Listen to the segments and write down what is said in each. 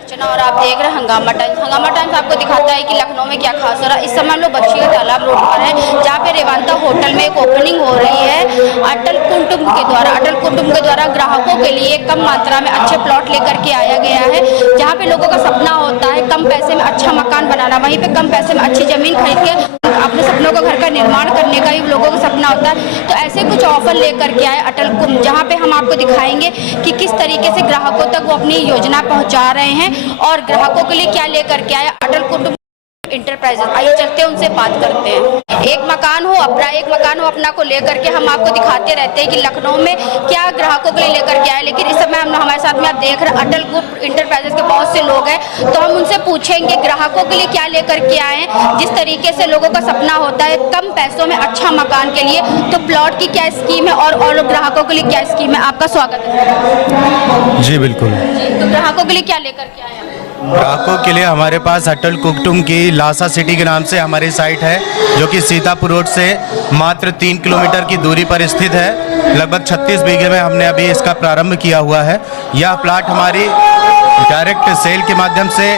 अर्चना और आप देख रहे हैं हंगामा टाइम्स। हंगामा टाइम्स आपको दिखाता है कि लखनऊ में क्या खास हो रहा है। इस समय हम लोग बख्शी का तालाब रोड पर है, जहाँ पे रेवांता होटल में एक ओपनिंग हो रही है अटल कुटुंब के द्वारा। अटल कुटुंब के द्वारा ग्राहकों के लिए कम मात्रा में अच्छे प्लॉट लेकर के आया गया है, जहाँ पे लोगों का सपना होता है कम पैसे में अच्छा मकान बनाना, वहीं पे कम पैसे में अच्छी जमीन खरीद के अपने सपनों का घर का निर्माण करने का भी लोगों का सपना होता है। तो ऐसे कुछ ऑफर लेकर के आए अटल कुंभ, जहाँ पे हम आपको दिखाएंगे कि किस तरीके से ग्राहकों तक वो अपनी योजना पहुँचा रहे हैं और ग्राहकों के लिए क्या लेकर के आए अटल कुटुंब इंटरप्राइजेस। आइए चलते हैं, उनसे बात करते हैं। एक मकान हो अपना को लेकर के हम आपको दिखाते रहते हैं कि लखनऊ में क्या ग्राहकों के लिए लेकर के आए, लेकिन इस समय हम हमारे साथ में आप देख रहे हैं अटल ग्रुप इंटरप्राइजेस के बहुत से लोग हैं, तो हम उनसे पूछेंगे ग्राहकों के लिए क्या लेकर के आए हैं। जिस तरीके से लोगों का सपना होता है कम पैसों में अच्छा मकान के लिए, तो प्लॉट की क्या स्कीम है और ग्राहकों के लिए क्या स्कीम है। आपका स्वागत है। जी बिल्कुल। तो ग्राहकों के लिए क्या लेकर के आए हैं? ग्राहकों के लिए हमारे पास अटल कुटुंब की लासा सिटी के नाम से हमारी साइट है, जो कि सीतापुर रोड से मात्र 3 किलोमीटर की दूरी पर स्थित है। लगभग 36 बीघे में हमने अभी इसका प्रारंभ किया हुआ है। यह प्लाट हमारी डायरेक्ट सेल के माध्यम से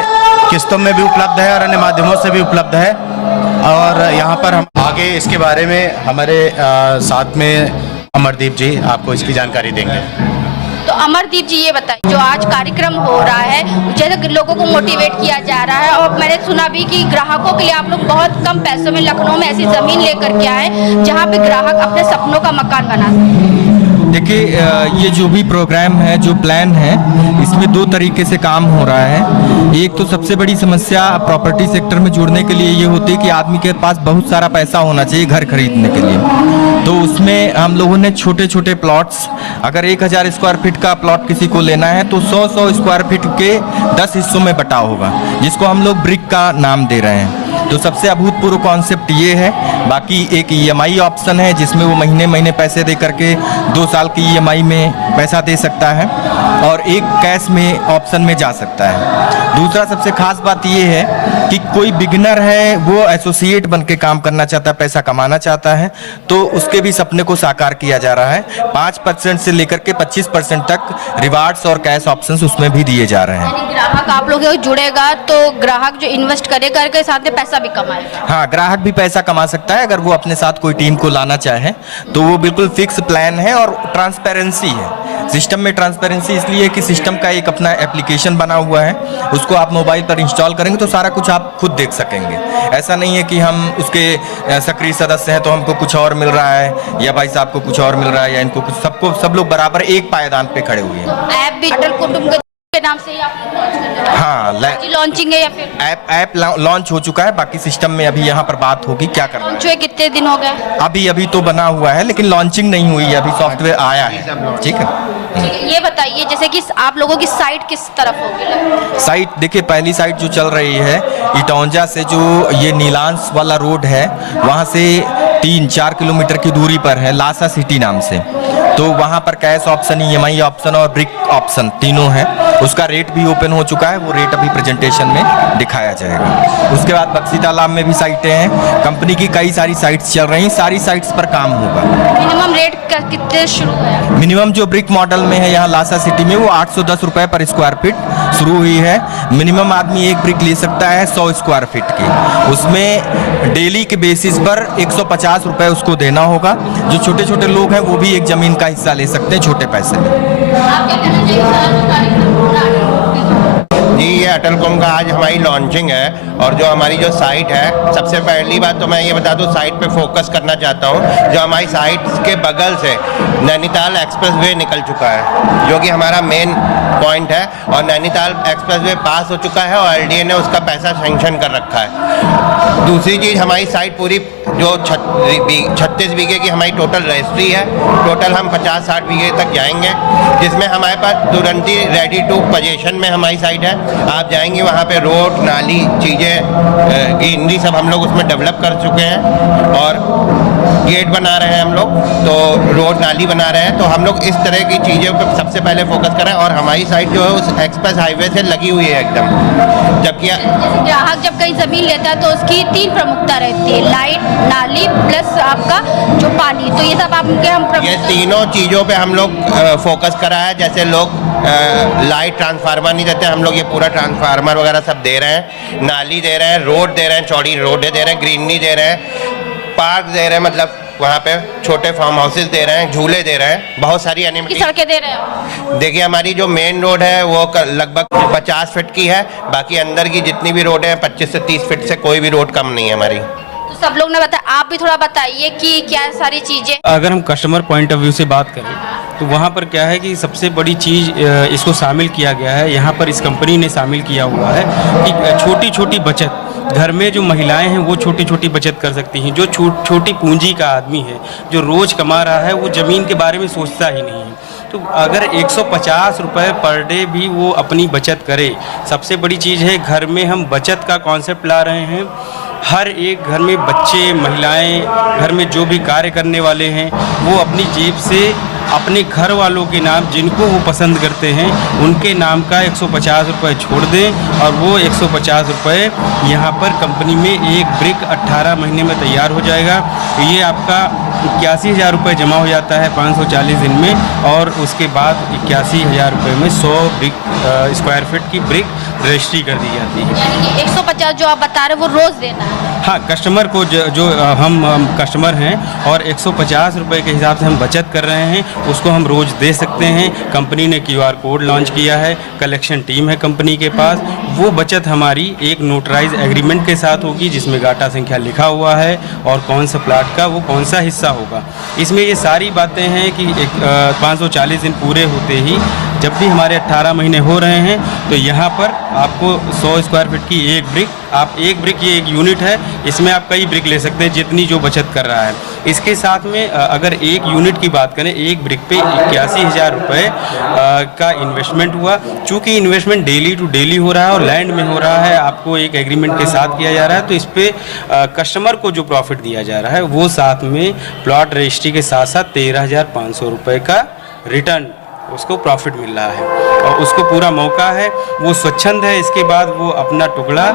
किस्तों में भी उपलब्ध है और अन्य माध्यमों से भी उपलब्ध है। और यहाँ पर हम आगे इसके बारे में हमारे साथ में अमरदीप जी आपको इसकी जानकारी देंगे। तो अमरदीप जी ये बताइए, जो आज कार्यक्रम हो रहा है जैसे लोगों को मोटिवेट किया जा रहा है, और मैंने सुना भी कि ग्राहकों के लिए आप लोग बहुत कम पैसों में लखनऊ में ऐसी ज़मीन लेकर के आए जहां पे ग्राहक अपने सपनों का मकान बना सके। देखिए, ये जो भी प्रोग्राम है, जो प्लान है, इसमें 2 तरीके से काम हो रहा है। एक तो सबसे बड़ी समस्या प्रॉपर्टी सेक्टर में जुड़ने के लिए ये होती है कि आदमी के पास बहुत सारा पैसा होना चाहिए घर खरीदने के लिए। तो उसमें हम लोगों ने छोटे छोटे प्लॉट्स, अगर 1000 स्क्वायर फीट का प्लॉट किसी को लेना है तो 100 स्क्वायर फीट के 10 हिस्सों में बटा होगा, जिसको हम लोग ब्रिक का नाम दे रहे हैं। तो सबसे अभूतपूर्व कॉन्सेप्ट ये है। बाकी एक EMI ऑप्शन है, जिसमें वो महीने महीने पैसे दे करके 2 साल की EMI में पैसा दे सकता है, और एक कैश में ऑप्शन में जा सकता है। दूसरा सबसे खास बात ये है कि कोई बिगिनर है, वो एसोसिएट बन के काम करना चाहता है, पैसा कमाना चाहता है, तो उसके भी सपने को साकार किया जा रहा है। 5% से लेकर के 25% तक रिवार्ड्स और कैश ऑप्शंस उसमें भी दिए जा रहे हैं। ग्राहक आप लोग जुड़ेगा तो ग्राहक जो इन्वेस्ट करेगा के साथ में पैसा भी कमाएगा। हाँ, ग्राहक भी पैसा कमा सकता है अगर वो अपने साथ कोई टीम को लाना चाहे तो। वो बिल्कुल फिक्स प्लान है और ट्रांसपेरेंसी है सिस्टम में। ट्रांसपेरेंसी इसलिए कि सिस्टम का एक अपना एप्लीकेशन बना हुआ है, उसको आप मोबाइल पर इंस्टॉल करेंगे तो सारा कुछ आप खुद देख सकेंगे। ऐसा नहीं है कि हम उसके सक्रिय सदस्य हैं तो हमको कुछ और मिल रहा है, या भाई साहब को कुछ और मिल रहा है, या इनको कुछ, सबको सब लोग बराबर एक पायदान पे खड़े हुए हैं। तो ऐप भी अटल कुटुंब के नाम से ही आप लॉन्च कर रहे हैं? हाँ, लॉन्चिंग है या फिर ऐप लॉन्च हो चुका है। बाकी सिस्टम में अभी यहाँ पर बात होगी क्या करना है। कितने दिन हो गए? अभी तो बना हुआ है, लेकिन लॉन्चिंग नहीं हुई है, अभी सॉफ्टवेयर आया है। ठीक है, ये बताइए जैसे कि आप लोगों की साइट किस तरफ होगी? साइट देखिए, पहली साइट जो चल रही है इटौंजा से, जो ये नीलांश वाला रोड है, वहाँ से 3-4 किलोमीटर की दूरी पर है, लासा सिटी नाम से। तो वहाँ पर कैश ऑप्शन, EMI ऑप्शन और ब्रिक ऑप्शन तीनों है। उसका रेट भी ओपन हो चुका है, वो रेट अभी प्रेजेंटेशन में दिखाया जाएगा। उसके बाद बख्शी तालाब में भी साइटें हैं। कंपनी की कई सारी साइट्स चल रही हैं, सारी साइट्स पर काम होगा। मिनिमम रेट कितने शुरू है? मिनिमम जो ब्रिक मॉडल में है यहाँ लासा सिटी में, वो 810 रुपये पर स्क्वायर फीट शुरू हुई है। मिनिमम आदमी एक ब्रिक ले सकता है 100 स्क्वायर फीट की। उसमें डेली के बेसिस पर 150 रुपये उसको देना होगा। जो छोटे छोटे लोग हैं वो भी एक ज़मीन का हिस्सा ले सकते हैं छोटे पैसे में। आप क्या कहना चाहिए? जी, ये अटल कुंभ का आज हमारी लॉन्चिंग है, और जो हमारी जो साइट है, सबसे पहली बात तो मैं ये बता दूं, साइट पे फोकस करना चाहता हूं। जो हमारी साइट के बगल से नैनीताल एक्सप्रेसवे निकल चुका है, जो कि हमारा मेन पॉइंट है, और नैनीताल एक्सप्रेसवे पास हो चुका है और LDA ने उसका पैसा सेंक्शन कर रखा है। दूसरी चीज़, हमारी साइट पूरी जो 36 बीघे की हमारी टोटल रजिस्ट्री है। टोटल हम 50-60 बीघे तक जाएंगे, जिसमें हमारे पास तुरंती रेडी टू पोजेशन में हमारी साइट है। आप जाएंगे वहाँ पे रोड, नाली, चीज़ें, ग्रीनरी सब हम लोग उसमें डेवलप कर चुके हैं। और गेट बना रहे हैं हम लोग, तो रोड नाली बना रहे हैं, तो हम लोग इस तरह की चीज़ों पर सबसे पहले फोकस करें। और हमारी साइट जो है उस एक्सप्रेस हाईवे से लगी हुई है एकदम। जबकि ग्राहक जब कहीं जमीन लेता है तो उसकी 3 प्रमुखता रहती है, लाइट, नाली प्लस आपका जो पानी। तो ये सब आपके हम ये तीनों चीज़ों पे हम लोग फोकस करा है। जैसे लोग लाइट ट्रांसफार्मर नहीं देते, हम लोग ये पूरा ट्रांसफार्मर वगैरह सब दे रहे हैं, नाली दे रहे हैं, रोड दे रहे हैं, चौड़ी रोडें दे रहे हैं, ग्रीनरी दे रहे हैं, पार्क दे रहे हैं, मतलब वहाँ पे छोटे फार्म हाउसेस दे रहे हैं, झूले दे रहे हैं, बहुत सारी एनिमिटी सड़कें दे रहे हैं। देखिए हमारी जो मेन रोड है वो लगभग 50 फीट की है, बाकी अंदर की जितनी भी रोड है 25 से 30 फीट से कोई भी रोड कम नहीं है हमारी। तो सब लोग ने बताया, आप भी थोड़ा बताइए कि क्या सारी चीजें। अगर हम कस्टमर पॉइंट ऑफ व्यू से बात करें तो वहाँ पर क्या है कि सबसे बड़ी चीज़ इसको शामिल किया गया है, यहाँ पर इस कंपनी ने शामिल किया हुआ है कि छोटी छोटी बचत, घर में जो महिलाएं हैं वो छोटी छोटी बचत कर सकती हैं। जो छोटी पूंजी का आदमी है, जो रोज़ कमा रहा है, वो ज़मीन के बारे में सोचता ही नहीं है। तो अगर 150 रुपये पर डे भी वो अपनी बचत करे, सबसे बड़ी चीज़ है घर में हम बचत का कॉन्सेप्ट ला रहे हैं। हर एक घर में बच्चे, महिलाएं, घर में जो भी कार्य करने वाले हैं वो अपनी जेब से अपने घर वालों के नाम, जिनको वो पसंद करते हैं, उनके नाम का 150 रुपये छोड़ दें और वो 150 रुपये यहाँ पर कंपनी में एक ब्रिक 18 महीने में तैयार हो जाएगा। तो ये आपका 81,000 रुपये जमा हो जाता है 540 दिन में, और उसके बाद 81,000 रुपये में 100 ब्रिक स्क्वायर फीट की ब्रिक रजिस्ट्री कर दी जाती है। यानी कि 150 जो आप बता रहे हैं वो रोज देना है। हाँ, कस्टमर को जो हम कस्टमर हैं और 150 रुपये के हिसाब से हम बचत कर रहे हैं, उसको हम रोज़ दे सकते हैं। कंपनी ने QR कोड लॉन्च किया है, कलेक्शन टीम है कंपनी के पास। वो बचत हमारी एक नोटराइज एग्रीमेंट के साथ होगी जिसमें गाटा संख्या लिखा हुआ है और कौन सा प्लाट का वो कौन सा हिस्सा होगा। इसमें ये सारी बातें हैं कि 540 दिन पूरे होते ही जब भी हमारे 18 महीने हो रहे हैं तो यहाँ पर आपको 100 स्क्वायर फीट की एक ब्रिक, आप एक ब्रिक, ये एक यूनिट है, इसमें आप कई ब्रिक ले सकते हैं जितनी जो बचत कर रहा है। इसके साथ में अगर एक यूनिट की बात करें, एक ब्रिक पे 81,000 रुपये का इन्वेस्टमेंट हुआ। चूँकि इन्वेस्टमेंट डेली टू डेली हो रहा है और लैंड में हो रहा है, आपको एक एग्रीमेंट के साथ किया जा रहा है, तो इस पर कस्टमर को जो प्रॉफिट दिया जा रहा है वो साथ में प्लॉट रजिस्ट्री के साथ साथ 13,500 रुपये का रिटर्न उसको प्रॉफिट मिल रहा है और उसको पूरा मौका है, वो स्वच्छंद है। इसके बाद वो अपना टुकड़ा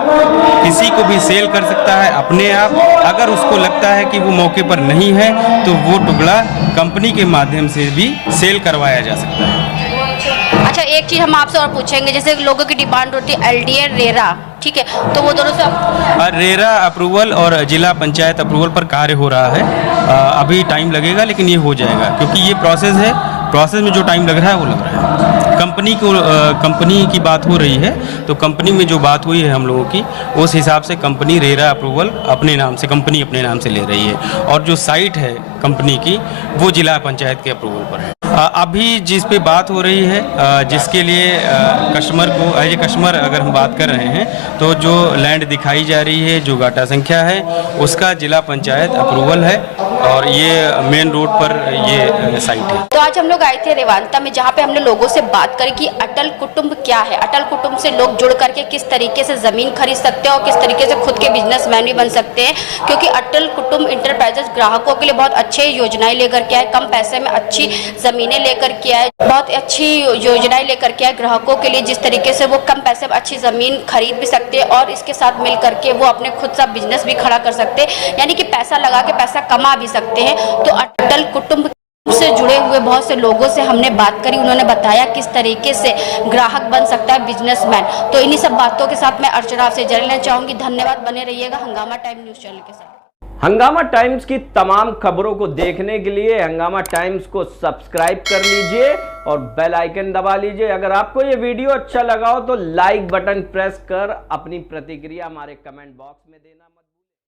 किसी को भी सेल कर सकता है अपने आप। अगर उसको लगता है कि वो मौके पर नहीं है तो वो टुकड़ा कंपनी के माध्यम से भी सेल करवाया जा सकता है। अच्छा, एक चीज़ हम आपसे और पूछेंगे, जैसे लोगों की डिमांड होती है LDA, रेरा, ठीक है, तो वो दोनों से रेरा अप्रूवल और जिला पंचायत अप्रूवल पर कार्य हो रहा है। अभी टाइम लगेगा लेकिन ये हो जाएगा, क्योंकि ये प्रोसेस है। प्रोसेस में जो टाइम लग रहा है वो लग रहा है। कंपनी की बात हो रही है तो कंपनी में जो बात हुई है हम लोगों की, उस हिसाब से कंपनी रेरा अप्रूवल अपने नाम से, कंपनी अपने नाम से ले रही है, और जो साइट है कंपनी की वो जिला पंचायत के अप्रूवल पर है। अभी जिस पे बात हो रही है, जिसके लिए कस्टमर को, एज ए कस्टमर अगर हम बात कर रहे हैं, तो जो लैंड दिखाई जा रही है, जो गाटा संख्या है, उसका जिला पंचायत अप्रूवल है और ये मेन रोड पर ये साइट है। तो आज हम लोग आए थे रेवांता में, जहाँ पे हमने लोगों से बात करी कि अटल कुटुंब क्या है, अटल कुटुंब से लोग जुड़ करके किस तरीके से ज़मीन खरीद सकते हैं और किस तरीके से खुद के बिजनेसमैन भी बन सकते हैं। क्योंकि अटल कुटुंब इंटरप्राइजेस ग्राहकों के लिए बहुत अच्छे योजनाएं लेकर के आए, कम पैसे में अच्छी ज़मीनें लेकर के आए, बहुत अच्छी योजनाएं लेकर के आए ग्राहकों के लिए, जिस तरीके से वो कम पैसे में अच्छी ज़मीन खरीद भी सकते हैं और इसके साथ मिल करके वो अपने खुद सा बिजनेस भी खड़ा कर सकते हैं, यानी कि पैसा लगा के पैसा कमा भी सकते हैं। तो अटल कुटुंब से जुड़े हुए बहुत से लोगों से हमने बात करी, उन्होंने बताया किस तरीके से ग्राहक बन सकता है बिजनेसमैन। तो इन्हीं सब बातों के साथ मैं अर्चना आपसे इजाज़त लेना चाहूँगी। धन्यवाद, बने रहिएगा हंगामा टाइम न्यूज़ चैनल के साथ। हंगामा टाइम्स की तमाम खबरों को देखने के लिए हंगामा टाइम्स को सब्सक्राइब कर लीजिए और बेल आइकन दबा लीजिए। अगर आपको ये वीडियो अच्छा लगा हो तो लाइक बटन प्रेस कर अपनी प्रतिक्रिया हमारे कमेंट बॉक्स में देना।